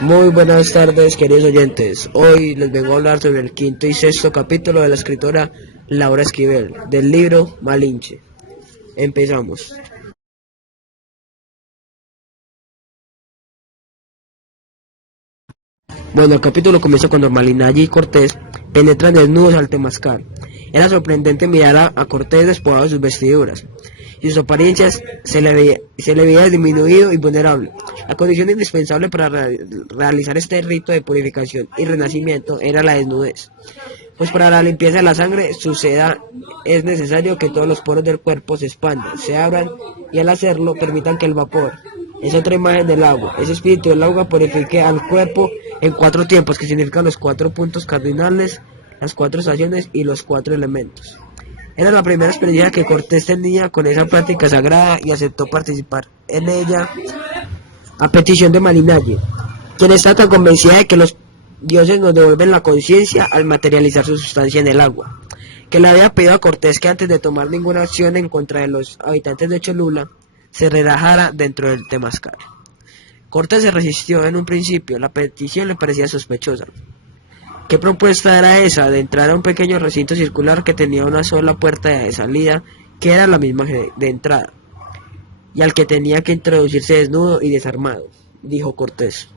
Muy buenas tardes, queridos oyentes. Hoy les vengo a hablar sobre el quinto y sexto capítulo de la escritora Laura Esquivel, del libro Malinche. Empezamos. Bueno, el capítulo comienza cuando Malinche y Cortés penetran desnudos al Temazcal. Era sorprendente mirar a Cortés despojado de sus vestiduras y sus apariencias se le veía disminuido y vulnerable. La condición indispensable para realizar este rito de purificación y renacimiento era la desnudez, pues para la limpieza de la sangre suceda es necesario que todos los poros del cuerpo se expandan, se abran y al hacerlo permitan que el vapor, esa otra imagen del agua, ese espíritu del agua purifique al cuerpo en 4 tiempos, que significan los 4 puntos cardinales, las 4 estaciones y los 4 elementos. Era la primera experiencia que Cortés tenía con esa práctica sagrada y aceptó participar en ella a petición de Malinche, quien está tan convencida de que los dioses nos devuelven la conciencia al materializar su sustancia en el agua, que le había pedido a Cortés que antes de tomar ninguna acción en contra de los habitantes de Cholula, se relajara dentro del Temazcal. Cortés se resistió en un principio, la petición le parecía sospechosa. ¿Qué propuesta era esa de entrar a un pequeño recinto circular que tenía una sola puerta de salida, que era la misma de entrada, y al que tenía que introducirse desnudo y desarmado? Dijo Cortés.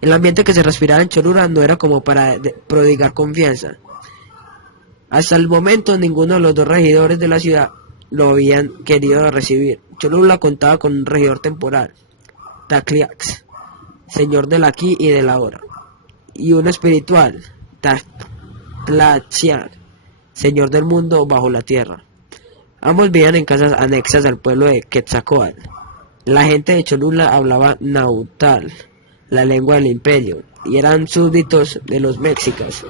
El ambiente que se respiraba en Cholula no era como para prodigar confianza. Hasta el momento ninguno de los 2 regidores de la ciudad lo habían querido recibir. Cholula contaba con un regidor temporal, Tacliax, señor del aquí y del ahora, y uno espiritual, Tlaxial, señor del mundo bajo la tierra. Ambos vivían en casas anexas al pueblo de Quetzalcóatl. La gente de Cholula hablaba náhuatl, la lengua del imperio, y eran súbditos de los mexicas,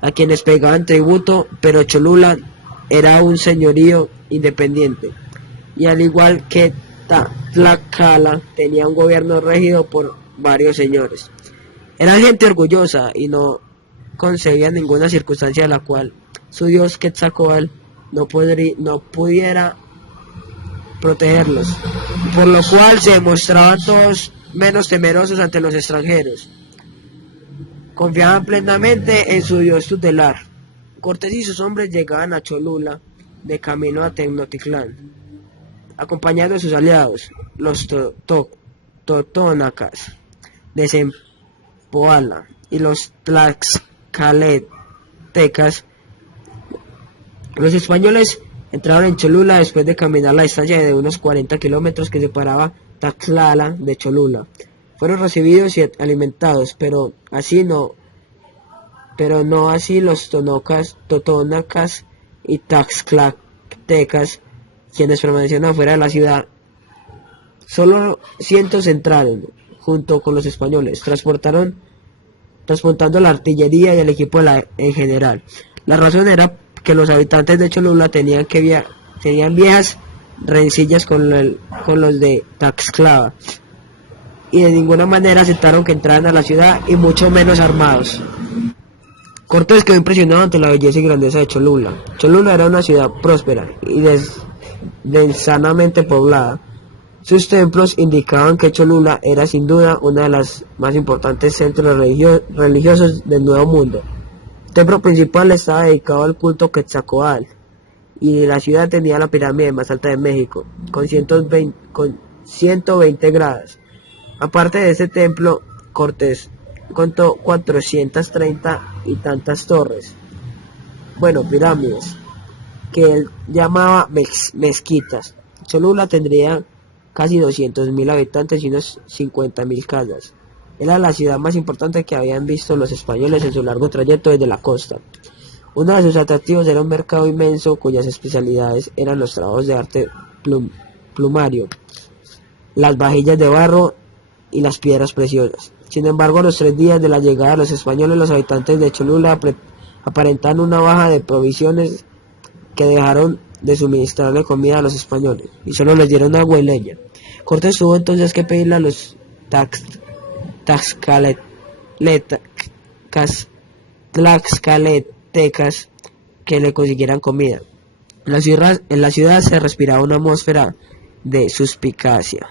a quienes pagaban tributo, pero Cholula era un señorío independiente, y al igual que Tlaxcala, tenía un gobierno regido por varios señores. Era gente orgullosa y no concebía ninguna circunstancia de la cual su dios Quetzalcóatl no pudiera protegerlos, por lo cual se demostraban todos menos temerosos ante los extranjeros. Confiaban plenamente en su dios tutelar. Cortés y sus hombres llegaban a Cholula de camino a Tenochtitlán, acompañados de sus aliados, los totonacas de Zempoala y los tlaxcaletecas. Los españoles entraron en Cholula después de caminar la distancia de unos 40 kilómetros que separaba Tlaxcala de Cholula. Fueron recibidos y alimentados, pero no así los totonacas y tlaxcaltecas, quienes permanecieron afuera de la ciudad. Solo cientos entraron, junto con los españoles, transportando la artillería y el equipo en general. La razón era que los habitantes de Cholula tenían viejas rencillas con los de Tlaxcala, y de ninguna manera aceptaron que entraran a la ciudad, y mucho menos armados. Cortés quedó impresionado ante la belleza y grandeza de Cholula. Cholula era una ciudad próspera y densamente poblada. Sus templos indicaban que Cholula era sin duda uno de los más importantes centros religiosos del Nuevo Mundo. El templo principal estaba dedicado al culto Quetzalcóatl, y la ciudad tenía la pirámide más alta de México, con 120 gradas. Aparte de ese templo, Cortés contó 430 y tantas torres, pirámides, que él llamaba mezquitas. Cholula tendría casi 200.000 habitantes y unos 50.000 casas. Era la ciudad más importante que habían visto los españoles en su largo trayecto desde la costa. Uno de sus atractivos era un mercado inmenso cuyas especialidades eran los trabajos de arte plumario, las vajillas de barro y las piedras preciosas. Sin embargo, a los 3 días de la llegada de los españoles, los habitantes de Cholula aparentaban una baja de provisiones, que dejaron de suministrarle comida a los españoles y solo les dieron agua y leña. Cortés tuvo entonces que pedirle a los tlaxcaletecas que le consiguieran comida. En la ciudad se respiraba una atmósfera de suspicacia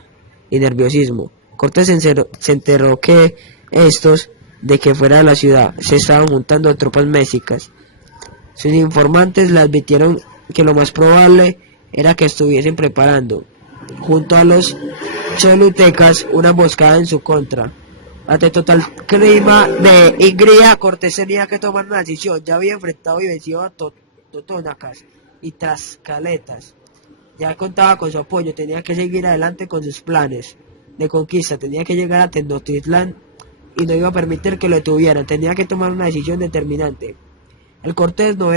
y nerviosismo. Cortés se enteró que estos, de que fuera de la ciudad, se estaban juntando tropas mexicas. Sus informantes le advirtieron que lo más probable era que estuviesen preparando, junto a los cholutecas, una emboscada en su contra. Ante total clima de ingría, Cortés tenía que tomar una decisión. Ya había enfrentado y vencido a totonacas y tlaxcaletas. Ya contaba con su apoyo, tenía que seguir adelante con sus planes de conquista, tenía que llegar a Tenochtitlán y no iba a permitir que lo detuvieran, tenía que tomar una decisión determinante. El Cortés no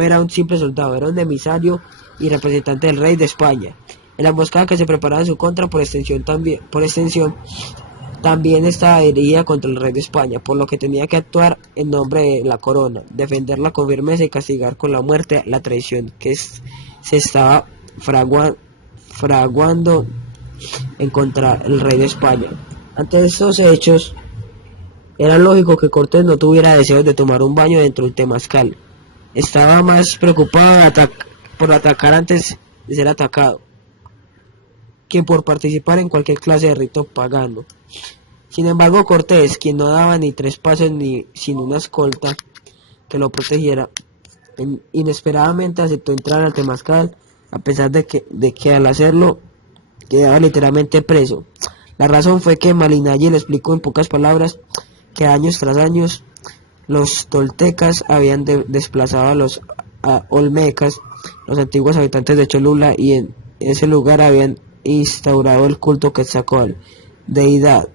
era un simple soldado, era un emisario y representante del rey de España. En la emboscada que se preparaba en su contra, por extensión también estaba dirigida contra el rey de España, por lo que tenía que actuar en nombre de la corona, defenderla con firmeza y castigar con la muerte la traición que se estaba fraguando en contra del rey de España. Ante estos hechos, era lógico que Cortés no tuviera deseos de tomar un baño dentro del temazcal. Estaba más preocupado por atacar antes de ser atacado, que por participar en cualquier clase de rito pagano. Sin embargo, Cortés, quien no daba ni 3 pasos ni sin una escolta que lo protegiera, inesperadamente aceptó entrar al temazcal, a pesar de que al hacerlo quedaba literalmente preso. La razón fue que Malinalli le explicó en pocas palabras que años tras años los toltecas habían desplazado a los olmecas, los antiguos habitantes de Cholula, y en ese lugar habían instaurado el culto Quetzalcóatl, deidad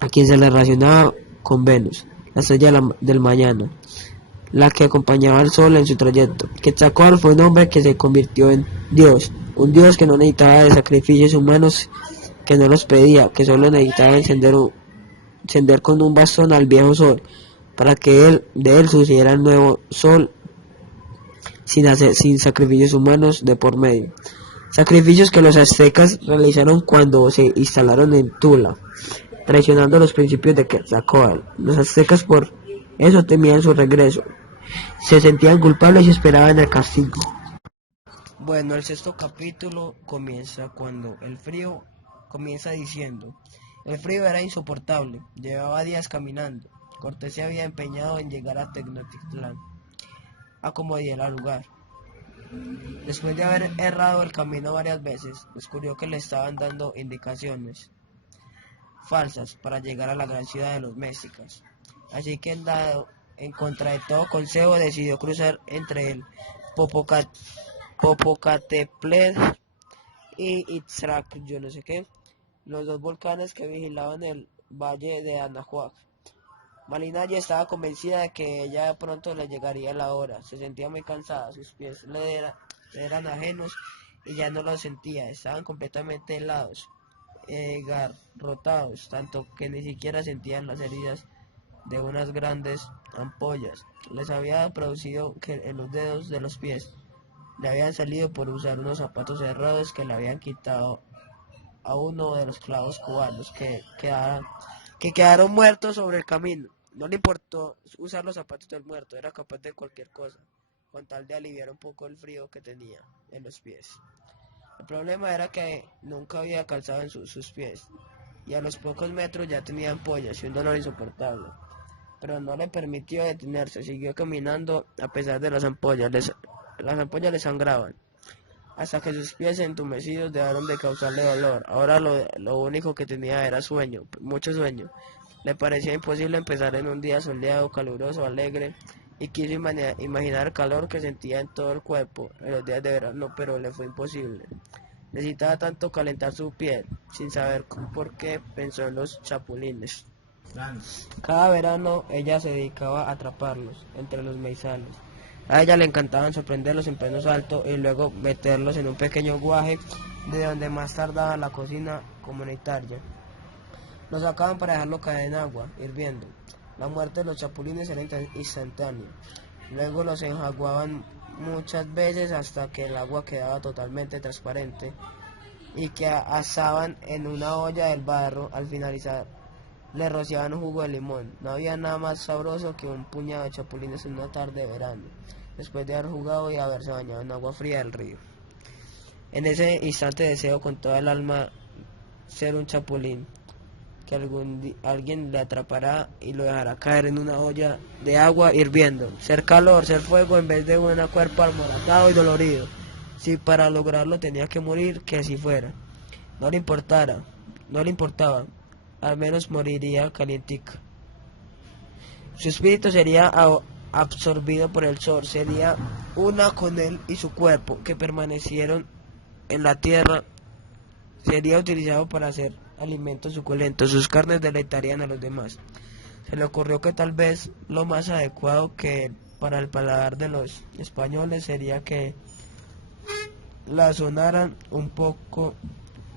a quien se le relacionaba con Venus, la estrella del mañana, la que acompañaba al sol en su trayecto. Quetzalcóatl fue un hombre que se convirtió en Dios, un Dios que no necesitaba de sacrificios humanos, que no los pedía, que solo necesitaba encender con un bastón al viejo sol, para que de él surgiera el nuevo sol sin sacrificios humanos de por medio. Sacrificios que los aztecas realizaron cuando se instalaron en Tula, traicionando los principios de Quetzalcóatl. Los aztecas por eso temían su regreso, se sentían culpables y esperaban el castigo. Bueno, el sexto capítulo comienza cuando el frío comienza diciendo: el frío era insoportable, llevaba días caminando. Cortés se había empeñado en llegar a Tenochtitlán, a como diera lugar. Después de haber errado el camino varias veces, descubrió que le estaban dando indicaciones falsas para llegar a la gran ciudad de los mexicas. Así que en contra de todo consejo, decidió cruzar entre el Popocatépetl y Itzrac, yo no sé qué, los dos volcanes que vigilaban el valle de Anahuac. Malinalli estaba convencida de que ella pronto le llegaría la hora. Se sentía muy cansada, sus pies le eran ajenos y ya no los sentía, estaban completamente helados, garrotados, tanto que ni siquiera sentían las heridas de unas grandes ampollas. Les había producido que en los dedos de los pies le habían salido por usar unos zapatos cerrados que le habían quitado a uno de los clavos cubanos que quedaron muertos sobre el camino. No le importó usar los zapatos del muerto, era capaz de cualquier cosa, con tal de aliviar un poco el frío que tenía en los pies. El problema era que nunca había calzado en sus pies, y a los pocos metros ya tenía ampollas y un dolor insoportable. Pero no le permitió detenerse, siguió caminando a pesar de las ampollas le sangraban, hasta que sus pies entumecidos dejaron de causarle dolor. Ahora lo único que tenía era sueño, mucho sueño. Le parecía imposible empezar en un día soleado, caluroso, alegre, y quiso imaginar el calor que sentía en todo el cuerpo en los días de verano, pero le fue imposible. Necesitaba tanto calentar su piel, sin saber por qué pensó en los chapulines. Cada verano ella se dedicaba a atraparlos entre los maizales. A ella le encantaban sorprenderlos en pleno salto y luego meterlos en un pequeño guaje de donde más tardaba la cocina comunitaria. Los sacaban para dejarlo caer en agua, hirviendo. La muerte de los chapulines era instantánea. Luego los enjaguaban muchas veces hasta que el agua quedaba totalmente transparente y que asaban en una olla del barro. Al finalizar, le rociaban un jugo de limón. No había nada más sabroso que un puñado de chapulines en una tarde de verano, después de haber jugado y haberse bañado en agua fría del río. En ese instante deseo con toda el alma ser un chapulín, que alguien le atrapará y lo dejará caer en una olla de agua hirviendo. Ser calor, ser fuego en vez de un cuerpo almoratado y dolorido. Si para lograrlo tenía que morir, que así fuera. No le importara, no le importaba, al menos moriría calientica. Su espíritu sería absorbido por el sol, sería una con él y su cuerpo, que permanecieron en la tierra, sería utilizado para hacer alimentos suculentos, sus carnes deleitarían a los demás. Se le ocurrió que tal vez lo más adecuado que para el paladar de los españoles sería que la sonaran un poco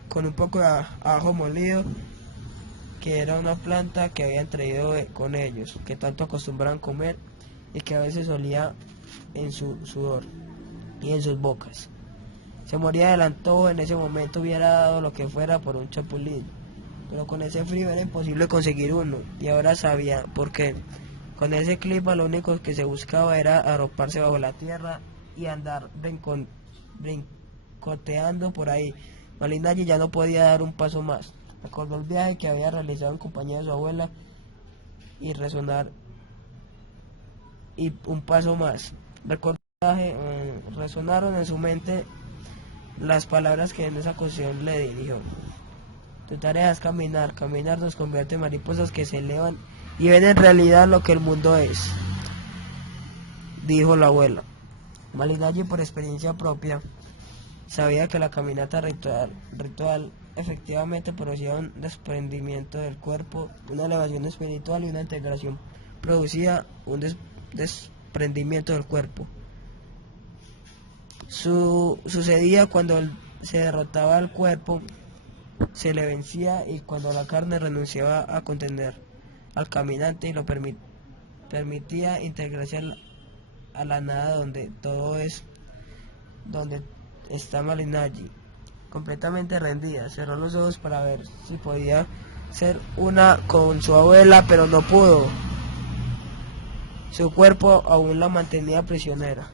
con un poco de ajo molido, que era una planta que habían traído con ellos, que tanto acostumbraban comer y que a veces olía en su sudor y en sus bocas. Se moría del antojo, en ese momento hubiera dado lo que fuera por un chapulín, pero con ese frío era imposible conseguir uno, y ahora sabía por qué. Con ese clima lo único que se buscaba era arroparse bajo la tierra y andar brincoteando por ahí. Malinalli ya no podía dar un paso más. Recordó el viaje que había realizado en compañía de su abuela y resonar y un paso más. Recordó el viaje, resonaron en su mente las palabras que en esa ocasión le dirigió. Tu tarea es caminar, caminar nos convierte en mariposas que se elevan y ven en realidad lo que el mundo es, dijo la abuela. Malinalli, por experiencia propia, sabía que la caminata ritual efectivamente producía un desprendimiento del cuerpo, una elevación espiritual y una integración producía un desprendimiento del cuerpo. Sucedía cuando se derrotaba al cuerpo, se le vencía, y cuando la carne renunciaba a contener al caminante y lo permitía integrarse a la nada donde todo es, donde está Malinalli, completamente rendida. Cerró los ojos para ver si podía ser una con su abuela, pero no pudo. Su cuerpo aún la mantenía prisionera.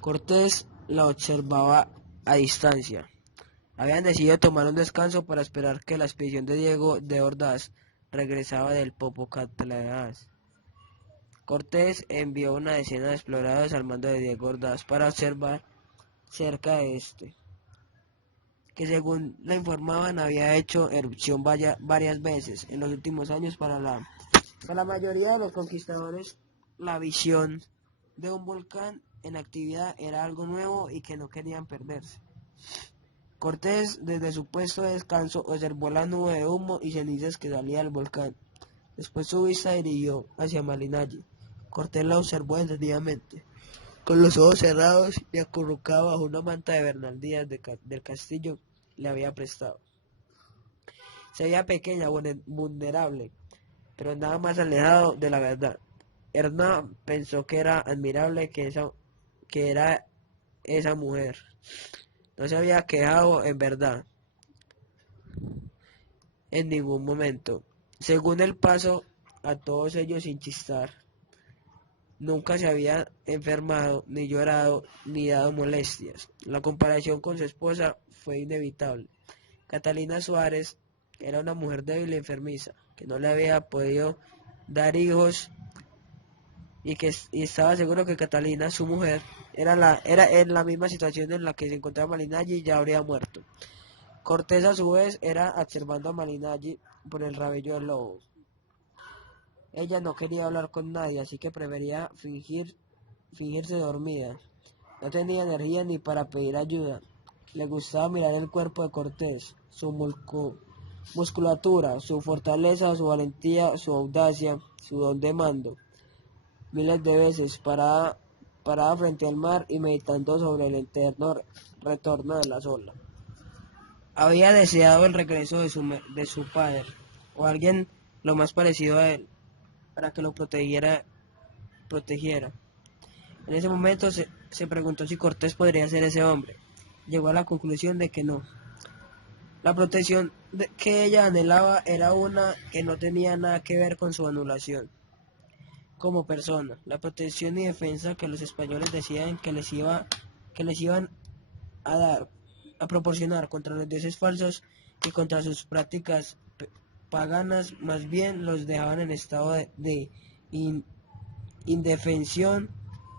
Cortés la observaba a distancia. Habían decidido tomar un descanso para esperar que la expedición de Diego de Ordaz regresaba del Popocatépetl. Cortés envió una decena de exploradores al mando de Diego Ordaz para observar cerca de este, que según le informaban había hecho erupción varias veces en los últimos años. Para la mayoría de los conquistadores, la visión de un volcán en actividad era algo nuevo y que no querían perderse. Cortés, desde su puesto de descanso, observó la nube de humo y cenizas que salía del volcán. Después su vista dirigió hacia Malinalli. Cortés la observó detenidamente, con los ojos cerrados y acurrucado bajo una manta de Bernal Díaz del Castillo le había prestado. Se veía pequeña, vulnerable, pero nada más alejado de la verdad. Hernán pensó que era admirable que era esa mujer. No se había quejado en verdad, en ningún momento. Según el paso a todos ellos sin chistar. Nunca se había enfermado, ni llorado, ni dado molestias. La comparación con su esposa fue inevitable. Catalina Suárez era una mujer débil y enfermiza, que no le había podido dar hijos y estaba seguro que Catalina, su mujer, era en la misma situación en la que se encontraba Malinalli y ya habría muerto. Cortés a su vez era observando a Malinalli por el rabillo del lobo. Ella no quería hablar con nadie, así que prefería fingirse dormida. No tenía energía ni para pedir ayuda. Le gustaba mirar el cuerpo de Cortés, su musculatura, su fortaleza, su valentía, su audacia, su don de mando. Miles de veces parada frente al mar y meditando sobre el eterno retorno de la ola. Había deseado el regreso de su padre, o alguien lo más parecido a él, para que lo protegiera. En ese momento se preguntó si Cortés podría ser ese hombre. Llegó a la conclusión de que no. La protección que ella anhelaba era una que no tenía nada que ver con su anulación como persona. La protección y defensa que los españoles decían que les iban a dar a proporcionar contra los dioses falsos y contra sus prácticas paganas, más bien los dejaban en estado de indefensión,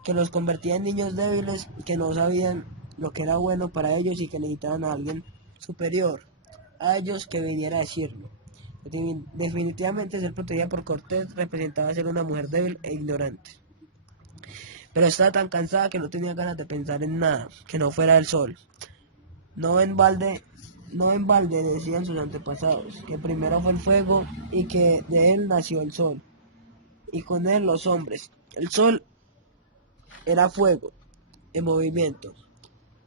que los convertía en niños débiles que no sabían lo que era bueno para ellos y que necesitaban a alguien superior a ellos que viniera a decirlo. Definitivamente ser protegida por Cortés representaba ser una mujer débil e ignorante. Pero estaba tan cansada que no tenía ganas de pensar en nada que no fuera el sol. No en balde decían sus antepasados, que primero fue el fuego y que de él nació el sol, y con él los hombres. El sol era fuego, en movimiento.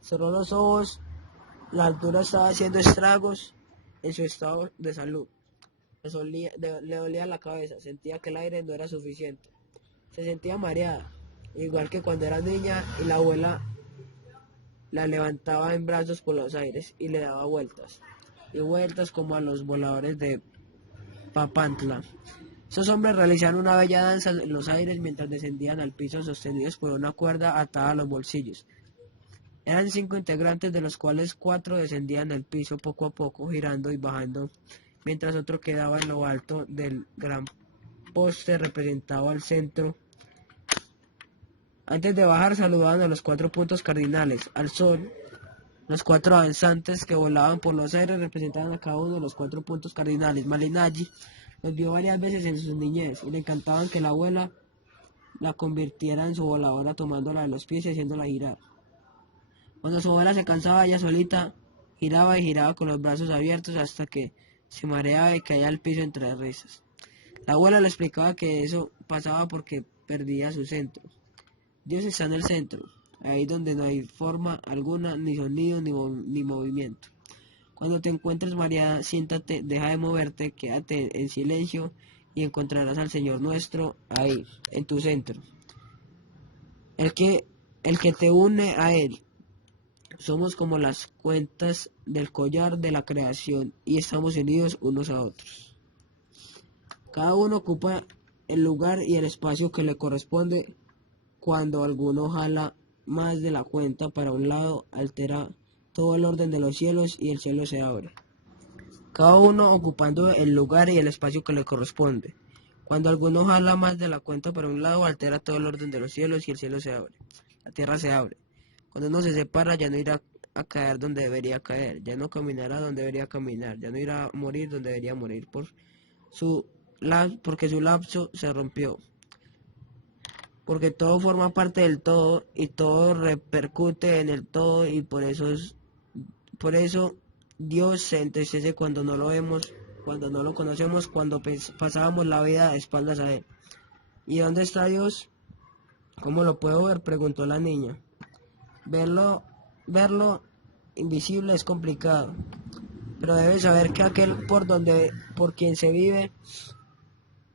Cerró los ojos, la altura estaba haciendo estragos en su estado de salud. Le dolía la cabeza, sentía que el aire no era suficiente. Se sentía mareada, igual que cuando era niña y la abuela la levantaba en brazos por los aires y le daba vueltas, y vueltas como a los voladores de Papantla. Esos hombres realizaban una bella danza en los aires mientras descendían al piso sostenidos por una cuerda atada a los bolsillos. Eran 5 integrantes, de los cuales 4 descendían al piso poco a poco, girando y bajando, mientras otro quedaba en lo alto del gran poste representado al centro. Antes de bajar saludaban a los 4 puntos cardinales, al sol. Los 4 avanzantes que volaban por los aires representaban a cada uno de los 4 puntos cardinales. Malinalli los vio varias veces en su niñez y le encantaban que la abuela la convirtiera en su voladora, tomándola de los pies y haciéndola girar. Cuando su abuela se cansaba, ella solita giraba y giraba con los brazos abiertos hasta que se mareaba y caía al piso entre risas. La abuela le explicaba que eso pasaba porque perdía su centro. Dios está en el centro, ahí donde no hay forma alguna, ni sonido, ni movimiento. Cuando te encuentres mareada, siéntate, deja de moverte, quédate en silencio y encontrarás al Señor nuestro ahí, en tu centro. El que te une a Él. Somos como las cuentas del collar de la creación y estamos unidos unos a otros. Cada uno ocupa el lugar y el espacio que le corresponde. Cuando alguno jala más de la cuenta para un lado, altera todo el orden de los cielos y el cielo se abre. Cada uno ocupando el lugar y el espacio que le corresponde. Cuando alguno jala más de la cuenta para un lado, altera todo el orden de los cielos y el cielo se abre. La tierra se abre. Cuando uno se separa, ya no irá a caer donde debería caer, ya no caminará donde debería caminar, ya no irá a morir donde debería morir, porque su lapso se rompió. Porque todo forma parte del todo y todo repercute en el todo, y por eso Dios se entristece cuando no lo vemos, cuando no lo conocemos, cuando pasábamos la vida de espaldas a Él. ¿Y dónde está Dios? ¿Cómo lo puedo ver?, preguntó la niña. Verlo invisible es complicado, pero debes saber que aquel por quien se vive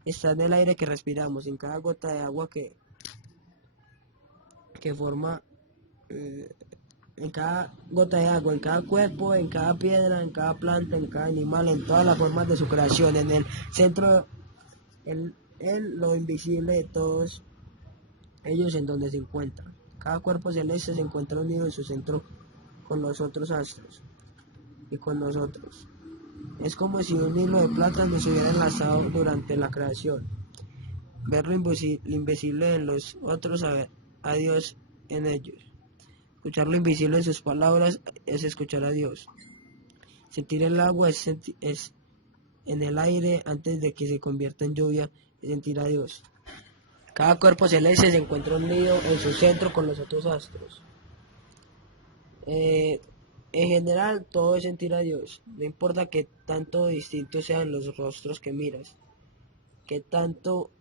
está en el aire que respiramos, en cada gota de agua que forma, en cada gota de agua, en cada cuerpo, en cada piedra, en cada planta, en cada animal, en todas las formas de su creación, en el centro, en lo invisible de todos ellos, en donde se encuentran. Cada cuerpo celeste se encuentra unido en su centro con los otros astros y con nosotros. Es como si un hilo de plata nos hubiera enlazado durante la creación. Ver lo invisible en los otros, a Dios en ellos. Escuchar lo invisible en sus palabras es escuchar a Dios. Sentir el agua es en el aire antes de que se convierta en lluvia, es sentir a Dios. Cada cuerpo celeste se encuentra unido en su centro con los otros astros. En general, todo es sentir a Dios. No importa que tanto distintos sean los rostros que miras, que tanto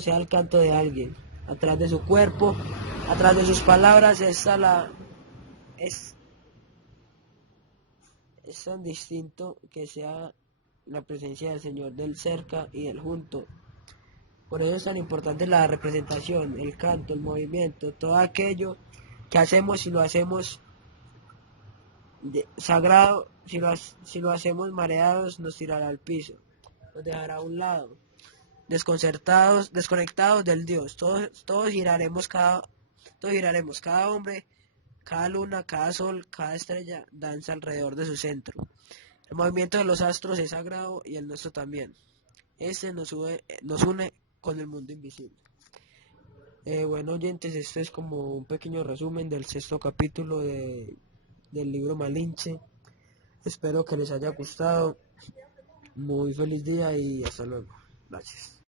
sea el canto de alguien. Atrás de su cuerpo, atrás de sus palabras, es tan distinto que sea la presencia del Señor del cerca y del junto. Por eso es tan importante la representación, el canto, el movimiento, todo aquello que hacemos. Si lo hacemos sagrado, si lo hacemos mareados, nos tirará al piso, nos dejará a un lado, desconectados del Dios. Todos giraremos, cada Cada luna, cada sol, cada estrella danza alrededor de su centro. El movimiento de los astros es sagrado y el nuestro también. Este nos une con el mundo invisible. Bueno, oyentes, este es como un pequeño resumen del sexto capítulo del libro Malinche. Espero que les haya gustado. Muy feliz día y hasta luego. Gracias.